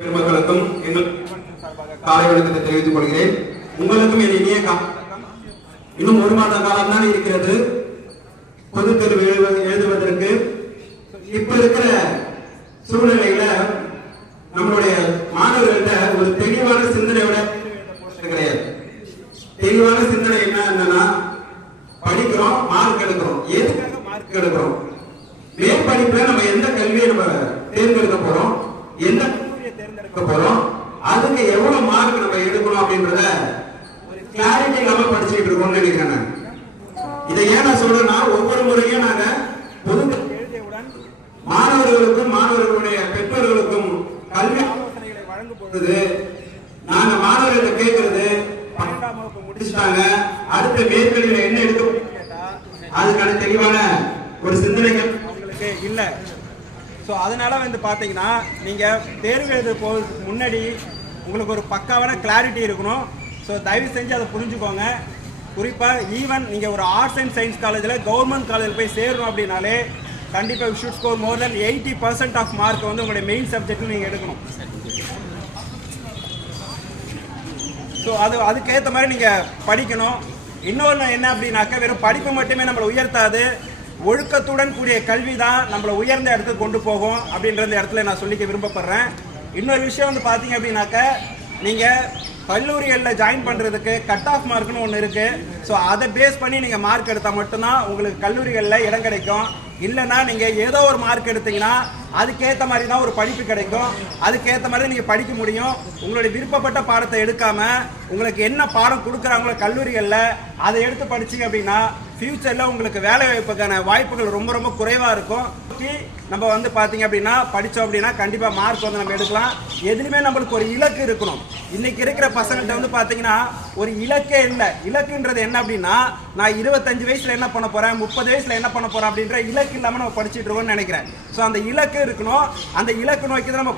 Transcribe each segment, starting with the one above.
பெருமக்களுக்கும் எங்கள் காலை வணக்கத்தை தெரிவித்துக் கொள்கிறேன். உங்களுக்கும் என் இனிய இன்னும் ஒரு மாத காலம் தான் இருக்கிறது பொதுத் தேர்வு எழுதுவதற்கு. இப்ப இருக்கிற சூழ்நிலையில நம்மளுடைய மாணவர்கள்ட்ட ஒரு தெளிவான சிந்தனையோட கிடையாது. தெளிவான சிந்தனை என்னன்னா, படிக்கிறோம், மார்க் எடுக்கிறோம். எதுக்காக மார்க் எடுக்கிறோம்? மேற்படிப்புல நம்ம எந்த கல்வியை நம்ம தேர்ந்தெடுக்க போறோம், எந்த தேர்ந்தெடுக்க போறோம், அதுக்கு எவ்வளவு மார்க் நம்ம எடுக்கணும் அப்படின்றத ஒரு கிளாரிட்டி இல்லாம படிச்சுட்டு இருக்கோம்னு நினைக்கிறேன். இதை ஏன் நான் சொல்றேன்னா, ஒவ்வொரு முறையும் நாங்க பொது எழுதியவுடன் மாணவர்களுக்கும் மாணவர்களுடைய பெற்றோர்களுக்கும் கல்வி ஆலோசனைகளை வழங்கும் பொழுது நாங்க மாணவர்களை கேட்கறது 12ஆம் வகுப்பு முடிச்சுட்டாங்க, அடுத்த மேற்கல்வியில என்ன எடுக்க கேட்டா அதுக்கான தெளிவான ஒரு சிந்தனைகள் அவங்களுக்கு இல்லை. ஸோ அதனால வந்து பார்த்தீங்கன்னா, நீங்கள் தேர்வு எழுத போகிறதுக்கு முன்னாடி உங்களுக்கு ஒரு பக்காவான கிளாரிட்டி இருக்கணும். ஸோ தயவு செஞ்சு அதை புரிஞ்சுக்கோங்க. குறிப்பாக ஈவன் நீங்கள் ஒரு ஆர்ட்ஸ் அண்ட் சயின்ஸ் காலேஜில் கவர்மெண்ட் காலேஜில் போய் சேரணும் அப்படின்னாலே கண்டிப்பாக you should score more than 80% of mark வந்து உங்களுடைய மெயின் சப்ஜெக்டில் நீங்கள் எடுக்கணும். ஸோ அதுக்கேற்ற மாதிரி நீங்கள் படிக்கணும். இன்னொன்று என்ன அப்படின்னாக்கா, வெறும் படிப்பு மட்டுமே நம்மளை உயர்த்தாது, ஒழுக்கத்துடன் கூடிய கல்வி தான் நம்மளை உயர்ந்த இடத்துக்கு கொண்டு போகும் அப்படின்ற இடத்துல நான் சொல்லிக்க விரும்பப்படுறேன். இன்னொரு விஷயம் வந்து பார்த்தீங்க அப்படின்னாக்க, நீங்கள் கல்லூரிகளில் ஜாயின் பண்ணுறதுக்கு கட் ஆஃப் மார்க்னு ஒன்று இருக்குது. ஸோ அதை பேஸ் பண்ணி நீங்கள் மார்க் எடுத்தால் மட்டும்தான் உங்களுக்கு கல்லூரிகளில் இடம் கிடைக்கும். இல்லைன்னா நீங்கள் ஏதோ ஒரு மார்க் எடுத்தீங்கன்னா அதுக்கேற்ற மாதிரி தான் ஒரு படிப்பு கிடைக்கும், அதுக்கேற்ற மாதிரி நீங்கள் படிக்க முடியும். உங்களுடைய விருப்பப்பட்ட பாடத்தை எடுக்காமல் உங்களுக்கு என்ன பாடம் கொடுக்குறாங்களோ கல்லூரிகளில் அதை எடுத்து படிச்சிங்க அப்படின்னா ஃபியூச்சரில் உங்களுக்கு வேலை வாய்ப்புக்கான வாய்ப்புகள் ரொம்ப ரொம்ப குறைவாக இருக்கும். நம்ம வந்து பார்த்தீங்க அப்படின்னா படித்தோம் அப்படின்னா கண்டிப்பாக மார்க் வந்து நம்ம எடுக்கலாம். எதுலையுமே நம்மளுக்கு ஒரு இலக்கு இருக்கணும். இன்றைக்கி இருக்கிற பசங்கள்கிட்ட வந்து பார்த்தீங்கன்னா ஒரு இலக்கே இல்லை. இலக்குன்றது என்ன அப்படின்னா, நான் 25 வயசில் என்ன பண்ண போகிறேன், 30 வயசில் என்ன பண்ண போகிறேன் அப்படின்ற இலக்கு இல்லாமல் நம்ம படிச்சுட்டு இருக்கோம்னு நினைக்கிறேன். ஸோ அந்த இலக்கு இருக்கணும், அந்த இலக்கு நோக்கி தான் நம்ம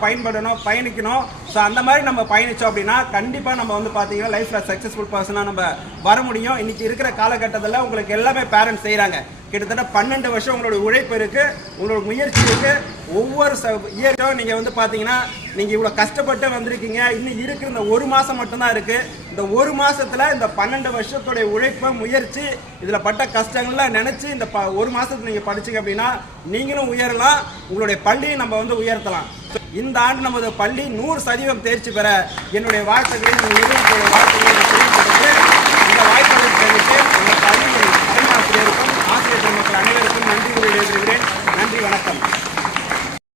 பயணிக்கணும். ஸோ அந்த மாதிரி நம்ம பயணித்தோம் அப்படின்னா கண்டிப்பாக நம்ம வந்து பார்த்தீங்கன்னா லைஃப்பில் சக்ஸஸ்ஃபுல் பர்சனாக நம்ம வர முடியும். இன்றைக்கி இருக்கிற காலகட்டத்தில் உங்களுக்கு எல்லாமே பேரண்ட்ஸ் செய்கிறாங்க. கிட்டத்தட்ட 12 வருஷம் உங்களோட உழைப்பு இருக்குது, உங்களோட முயற்சி இருக்குது. ஒவ்வொரு இயரும் நீங்கள் வந்து பார்த்தீங்கன்னா நீங்கள் இவ்வளோ கஷ்டப்பட்டு வந்திருக்கீங்க. இன்னும் இருக்கிற இந்த ஒரு மாதம் மட்டும்தான் இருக்குது. இந்த ஒரு மாதத்தில் இந்த 12 வருஷத்துடைய உழைப்பை, முயற்சி, இதில் பட்ட கஷ்டங்கள்லாம் நினச்சி இந்த ஒரு மாதத்தில் நீங்கள் படிச்சிங்க அப்படின்னா நீங்களும் உயரலாம், உங்களுடைய பள்ளியை நம்ம வந்து உயர்த்தலாம். இந்த ஆண்டு நமது பள்ளி 100% தேர்ச்சி பெற என்னுடைய வாழ்த்துக்களை நிறுவனத்துடைய வாழ்த்துக்களை தெரிவித்துவிட்டு இந்த வாய்ப்புகளை தெரிவித்து உங்கள் பள்ளியின் தலைமை ஆசிரியருக்கும் ஆசிரியர் பெருமக்கள் அனைவருக்கும் நன்றி கூறி எழுதுகிறேன்.